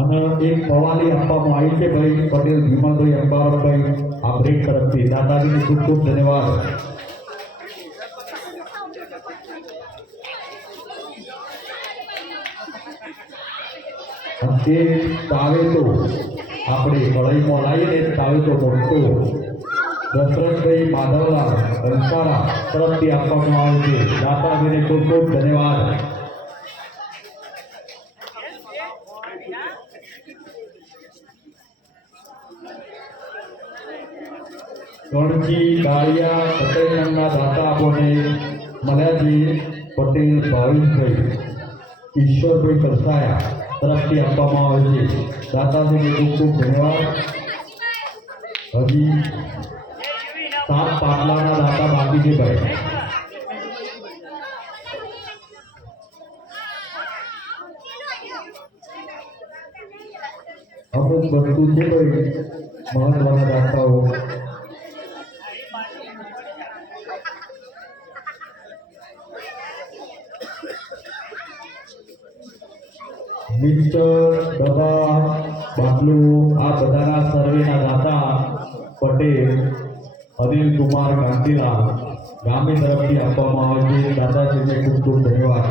અને એક કવાલી આપવામાં આવી છે ભાઈ પટેલ ભીમલભાઈ અંબારભાઈ આ બ્રેક તરફથી દાદાજીને ખૂબ ખૂબ ધન્યવાદ. તે તાવેતો આપણે કળાઈમાં લાવીને તાવેતો મોટો દશરથભાઈ માધવલા કંસારા તરફથી આપવામાં આવે છે. દાદાજીને ખૂબ ખૂબ ધન્યવાદ. ગણજી કાળિયા પટેલના દાતા આપણને મળ્યા છે. પટેલ ભાવેશભાઈ ઈશ્વરભાઈ કરસાયા તરફથી આપવામાં આવે છે. દાતાજીને ખૂબ ખૂબ ધન્યવાદ. હજી 7 પાટલાના દાતા બાકી છે ભાઈ. અમુક વસ્તુ છે ભાઈ મહત્વના દાતાઓ. મિક્સર દવા બાટલું આ બધાના સર્વેના દાતા પટેલ અનિલ કુમાર કાંતિલા ગામે તરફથી આપવામાં આવે છે. દાદાજીને ખૂબ ખૂબ ધન્યવાદ.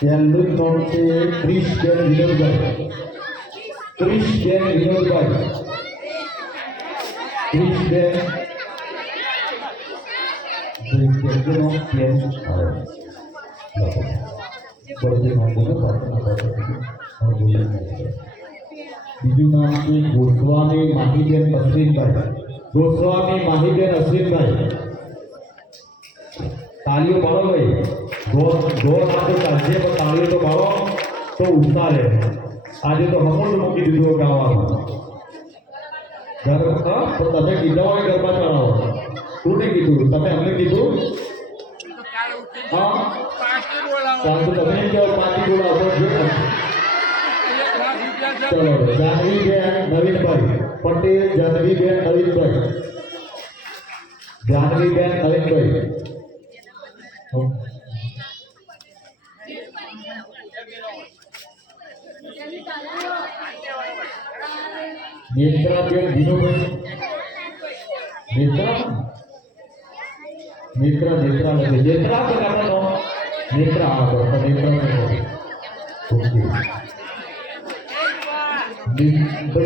પહેલું નામ છે Christian Vinodbhai. Christian Vinodbhai Christian બીજું નામ છે ગોસ્વામી માહીબેન અશ્વિનભાઈ. ગોસ્વામી માહીબેન અશ્વિનભાઈ તાલીઓ પાડો ભાઈ. ગોળ આજે ચાલશે પણ તાલીઓ તો પાડો તો ઉત્સાહ રહે. આજે તો હમણાં મૂકી દીધું ગાવાનું. પણ તમે કીધા હોય ગરબા ચડાવો. શું નહીં કીધું તમે અમને કીધું? હા ચાલ તો તમે કહો 5 બોલાવો. ચલો જાનવીબેન નવીનભાઈ પટેલ. જાનવીબેન નવીનભાઈ. જાનવીબેન નવીનભાઈ નેત્રાબેન વિનોભાઈ. નેત્રા નેત્રા નેત્રા નથી. નેત્રા તો આપણો નેત્રા આગળ નેત્રા ઓકે.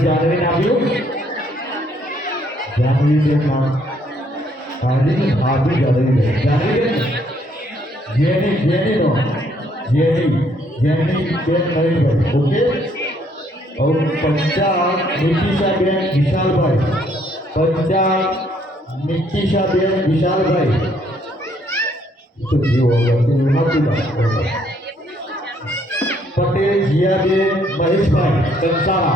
જાનવીને આપ્યું. જાનવીબેન ભાભી જાનવીબેન. જાનવીબેન જેની જેની નો જેની જેની બેન નવીનભાઈ ઓકે. और पंचायत निकिशाबेन विशालभाई. पंचायत निकिशाबेन विशालभाई तो जीव पटेल जियाबेन महेशभाई कंसारा.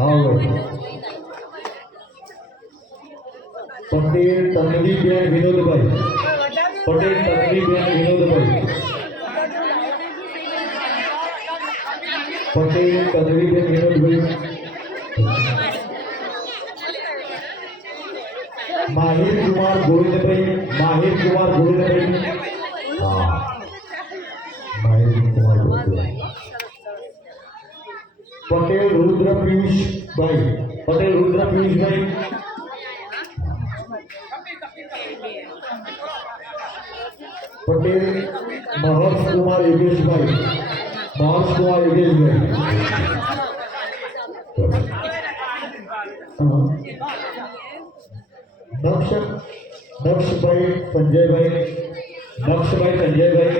आओ पटेल तन्वीबेन विनोदभाई पटेल तन्वीबेन विनोदभाई पटेल तन्वीबेन विनोदभाई माहिर कुमार गोविंदभाई माहिर कुमार गोविंदभाई माहिर कुमार गोविंदभाई पटेल रुद्र पीयूष भाई पटेल रुद्र पीयूष भाई पटेल महर्ष कुमार योगेश भाई महर्ष कुमार योगेश भाई दक्ष दक्ष भाई संजय भाई दक्ष भाई संजय भाई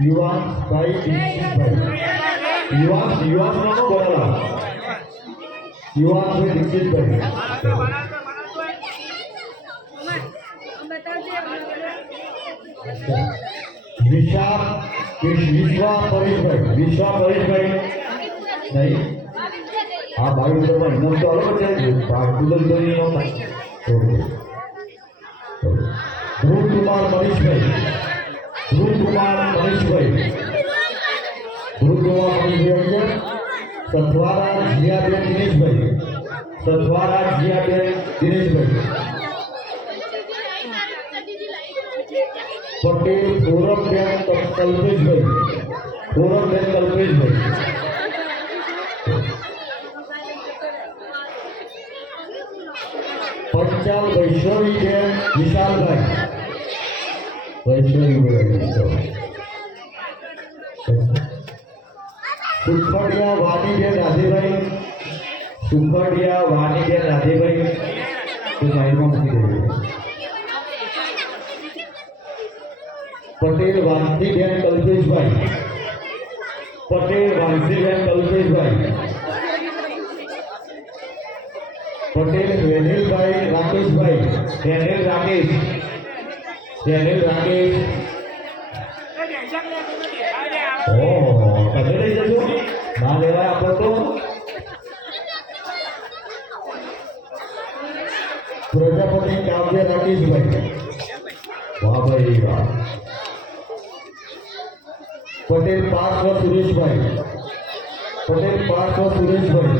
युवा भाई युवा युवा नाम बोला युवा से दीक्षित भाई विश्वा परेश भाई नहीं हाँ भाई उधर भाई नम तो अलग है उधर नहीं होता ध्रुव कुमार मनीष भाई ध्रुव कुमार मनीष भाई सतवारा जियाबेन दिनेश भाई सतवारा जियाबेन दिनेश भाई पटेल सौरभबेन कल्पेश भाई सौरभबेन कल्पेश भाई पंचाल वैष्णवीबेन विशाल भाई वैष्णवीबेन सुखडिया वाणीबेन राधेभाई सुखडिया वाणीबेन राधेभाई तो साइडમાં મૂકી દેજો पटेल वांसीबेन कल्पेशभाई पटेल वांसीबेन कल्पेशभाई पटेल वेनिलभाई राकेशभाई वेनिल राकेश ओ कदे લઈ જજો ના લેવાય આપણે તો प्रजापति काव्य राकेशभाई वाह भाई वाह पटेल पार्श्व सुरेश भाई पटेल पार्श्व सुरेश भाई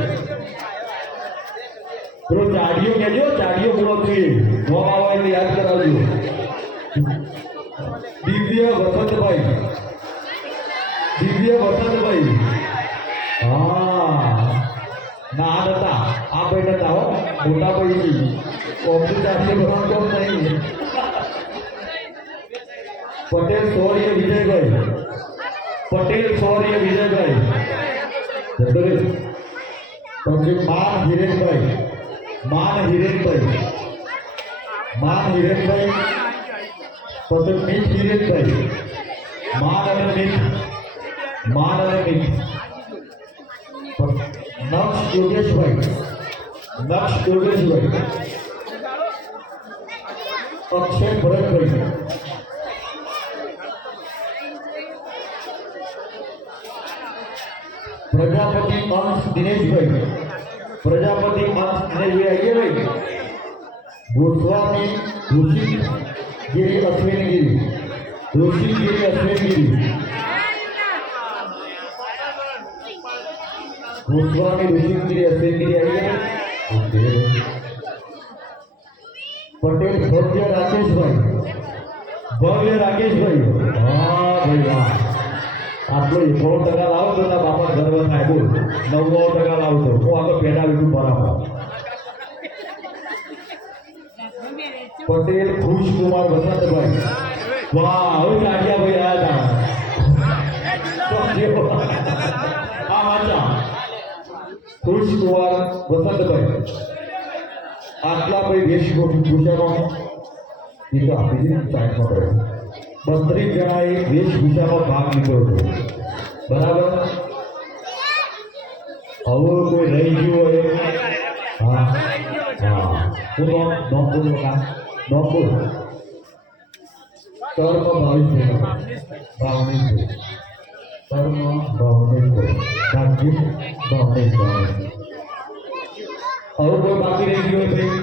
तो चाड़ियों कहजो चाड़ियों पूरो थी वो आवा એટલે યાદ કરાવજો दिव्य वसंत भाई हाँ ना आता आप बैठा हो मोटा भाई ऑफिस बनाते नहीं पटेल शौर्य विजय भाई पटेल शौर्य विजय भाई પછી માન હિરેનભાઈ પછી મીત હિરેનભાઈ માન અને મીત નક્ષ યોગેશભાઈ અક્ષય ભરતભાઈ प्रजापति अंश दिनेश भाई आइए भाई गोस्वामी ऋषिगिरी अश्विन गिरी गोस्वामी ऋषिगिरी अश्विन गिरी आइए पटेल भव्य राकेश भाई हाँ भाई वाह આટલો 100% લાવો તો બાપા ગર્વ થાય બોલ 99% લાવો તો હું આગળ પેડા લીધું બરાબર પટેલ ખુશ કુમાર વસંતભાઈ વાહ હવે ચાગ્યા ભાઈ આયા હતા આ વાંચા ખુશ કુમાર વસંતભાઈ આટલા ભાઈ વેશભૂષામાં એ તો આપી દીધી સાઈડમાં પડે 32 જણાએ વેશભૂષામાં ભાગ લીધો હતો બરાબર હવે કોઈ રહી ગયું હોય હા હું નોંધ બોલું કર્મ ભાવિક ભાવનિક કર્મ ભાવનિક ભાગ્ય ભાવનિક હવે કોઈ બાકી રહી ગયો ભાઈ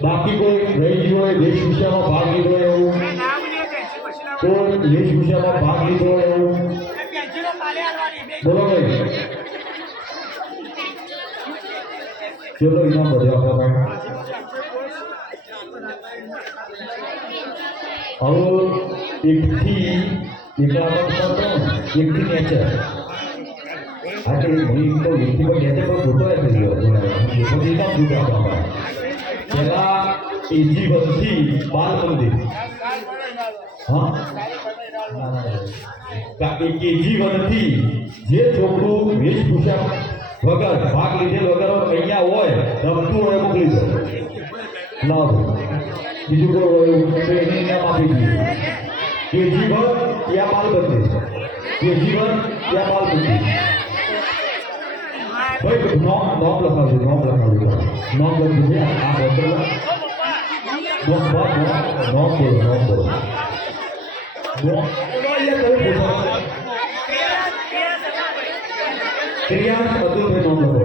બાકી કોઈ રહી ગયો હોય વેશભૂષામાં ભાગ લીધો એવું કોઈ વેશભૂષામાં ભાગ લીધો એવું બોલો ભાઈ ચલો ઇનામ બધે આપવા ભાઈ હવે એકથી એકથી નેચર આજે ભાઈ તો એકથી પણ નેચર પર ફોટો આવી ગયો પછી ઇનામ શું આપવા પેલા એજી વનથી બાલ મંદિર હા કેજી વનથી જે છોકરું વેશભૂષા વગર ભાગ લીધેલ વગર અહીંયા હોય રમતું હોય મોકલી દો લાવ બીજું કોઈ હોય તો એને ઇનામ આપી દીધું કેજી વન યા બાલ મંદિર કેજી વન યા બાલ મંદિર ભાઈ નોમ લખાવજો નોમ લખાવજો નોમ લખી આ હોટલ નોમ બોલો ક્રિયા અતુલભાઈ નોમ લખો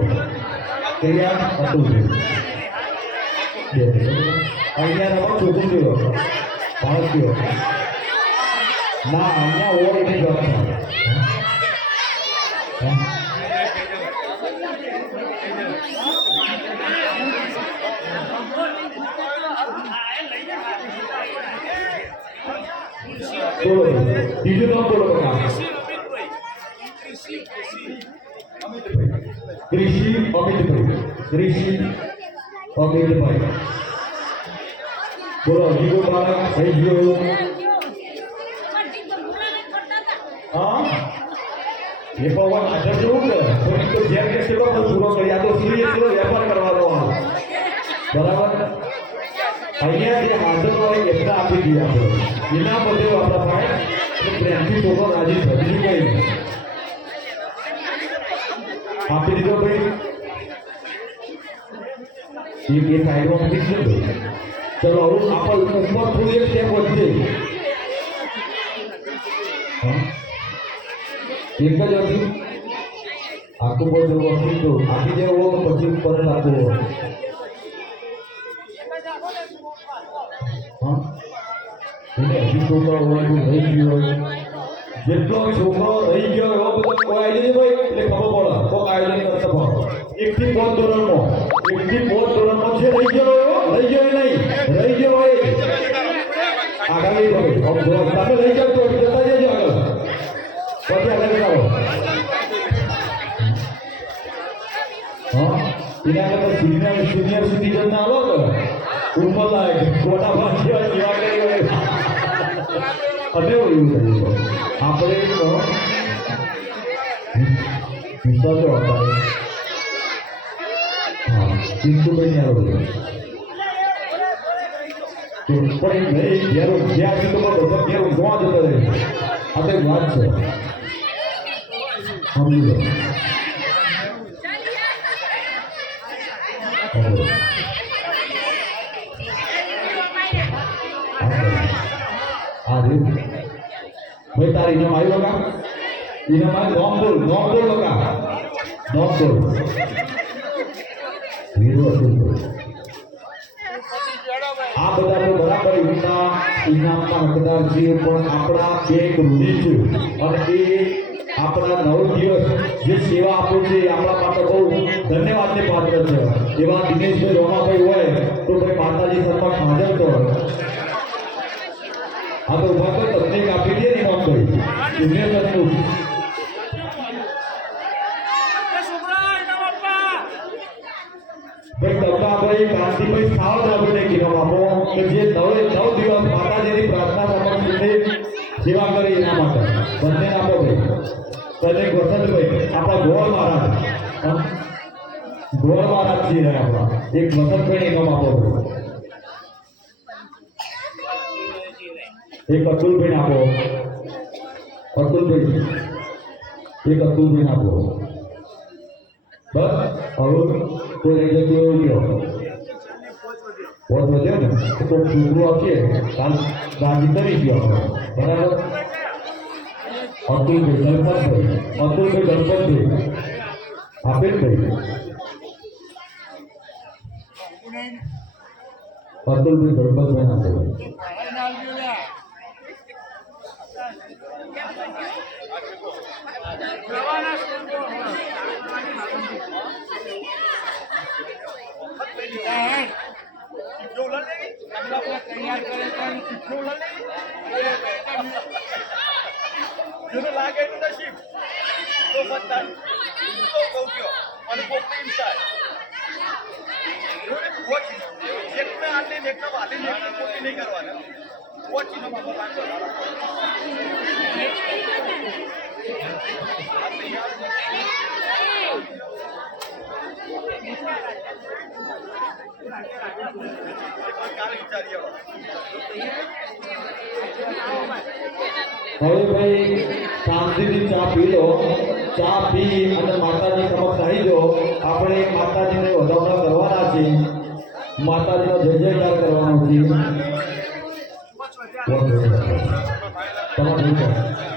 ક્રિયા અતુલભાઈ અહીંયા રમો છોકરું જોયો બાળક જોયો ના અહીંયા ઓર એની વાત બોલો બીજું નામ બોલો બકા કૃષિ અમિતભાઈ બોલો જીવો બાળક થઈ ગયો હા એ પવન આદર જેવું કે તો જેમ કે સેવા પણ પૂરો કરી આ તો સીરી એટલો વેપાર કરવાનો બરાબર અહીંયા જે હાજર હોય એમને આપી દઈએ આપણે એના બધે આપણા ભાઈ પ્રેમથી છોકરો રાજી થાય બીજું કઈ નહીં આપી દીધો ભાઈ એ સાઈડમાં મૂકી દીધો ચલો હવે આપણે ઉપર થોડું એક સ્ટેપ વધશે એક જ હતું આખું બધું વસ્તુ તો આપી દેવો પછી ઉપર આપવો હજી છોકરો હોય રહી ગયો હોય જેટલો છોકરો રહી ગયો એવો બધો કોઈ આયોજન હોય એટલે ખબર પડે કોઈ આયોજન કરતા પણ એકથી 5 ધોરણમાં છે રહી ગયો નહીં રહી ગયો હોય આગામી તમે રહી જાવ તો જતા જજો આગળ પછી આગળ જાઓ હા એના કરતા સિનિયર સિટીઝન ના આવો કે ઉંમર લાયક મોટા ભાગ જેવા કરી હોય અને એવું થયું આપણે વિશ્વાસ હતા હા ચિંતુભાઈ આવો તો પણ નહીં ઘેરો જ્યાં સુધી તો બધા ઘેરો જોવા જતા રહે આ તો વાત છે સમજી લો भाई तार इनाम आई होगा इनाम आई नॉम बोल होगा नॉम बोल वीरो अतुल आ बधा तो बराबर इनाम का हकदार छे पण आपड़ा બે રૂઢી છે અને એ આપણા 9 દિવસ જે સેવા આપે છે આપણા માટે બહુ ધન્યવાદને પાત્ર છે એવા દિનેશભાઈ રોમાભાઈ હોય તો ભાઈ માતાજી સમક્ષ હાજર કરો આ તો ઉભા તો તકલીફ આપી દે ને નામ ભાઈ એમને કરતું ભાઈ ટકાભાઈ કાંતિભાઈ સાવ રાખીને કીધું આપો કે જે 9 દિવસ માતાજીની પ્રાર્થના સમક્ષ સેવા કરી એના માટે બંને આપો ભાઈ તને વસંતભાઈ આપણા ગોળ મહારાજ છે આપણા એક વસંતભાઈ નામ આપો એક અતુલભાઈ આપો અતુલભાઈ એક અતુલભાઈ આપો બસ હવે કોઈ એક જગ્યાએ એવું કહો बहुत વધ્યો ને તો છોકરો આવશે કાલ ગાંધી કરી ગયો બરાબર અતુલભાઈ ગણપતભાઈ આપેલભાઈ ગણપતભાઈ આપેલ તૈયાર કરે લાગે નસીબ તો મતદાન તો કહું ગયો અને પોતે ઇન્સાન એકના આટલે એકના વાલી એકના પોતે નહીં કરવાના વોચીનો બાબો રાખવાનો કાલે વિચારીએ હવે ભાઈ શાંતિથી ચા પી લો ચા પી અને માતાજી સમક્ષ આવી જાઓ આપણે માતાજીને વધાવણા કરવાના છે માતાજીનો જય જયકાર કરવાનો છે તમારે